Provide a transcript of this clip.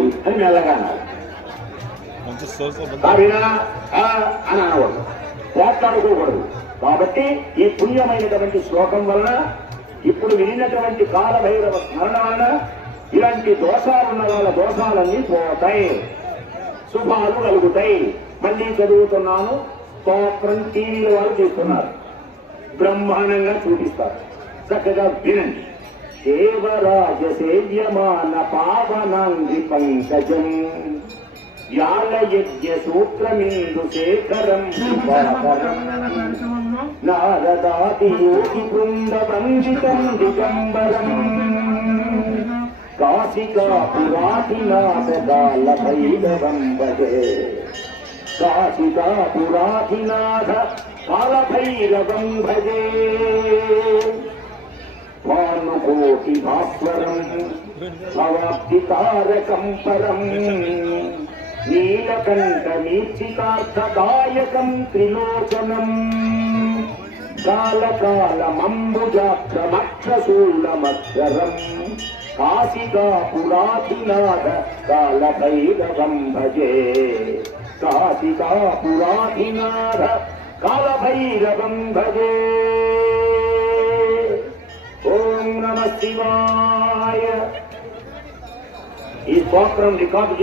ఉండు అని మెల్లగా అన్నారు. కావినా అని అనకూడదు, పోట్లాడుకోకూడదు. కాబట్టి ఈ పుణ్యమైనటువంటి శ్లోకం వలన ఇప్పుడు వినినటువంటి కాలభైరవ స్మరణ వలన ఇలాంటి దోషాలున్న వాళ్ళ దోషాలన్నీ పోతాయి, శుభాలు కలుగుతాయి. మళ్ళీ చదువుతున్నాను, స్తోత్రం టీవీలో వాళ్ళు చేస్తున్నారు, బ్రహ్మాండంగా చూపిస్తారు, చక్కగా వినండి. దేవరాజ సేవ్యమాన పావనాంగి పంకజం యాలయజ్ఞ సూత్రమీందు శేఖరం నారదాది యోగి బృంద వందితం దిగంబరం కాశికా పురాధినాథ కాల భైరవం భజే కాశికా పురాధినాథ కాల భైరవం భజే భానుకోటి భాస్వరం భవాబ్ది తారకం పరం నీలకంఠ నీర్చితార్థదాయకం త్రిలోచనం కాలకాలమంబుజాక్షమక్షశూలమక్షరం కాశికా పురాధినాథ కాలభైరవం భజే కాశికా పురాధినాథ కాలభైరవం భజే. ఓం నమః శివాయ. ఈ స్తోత్రం రికార్డు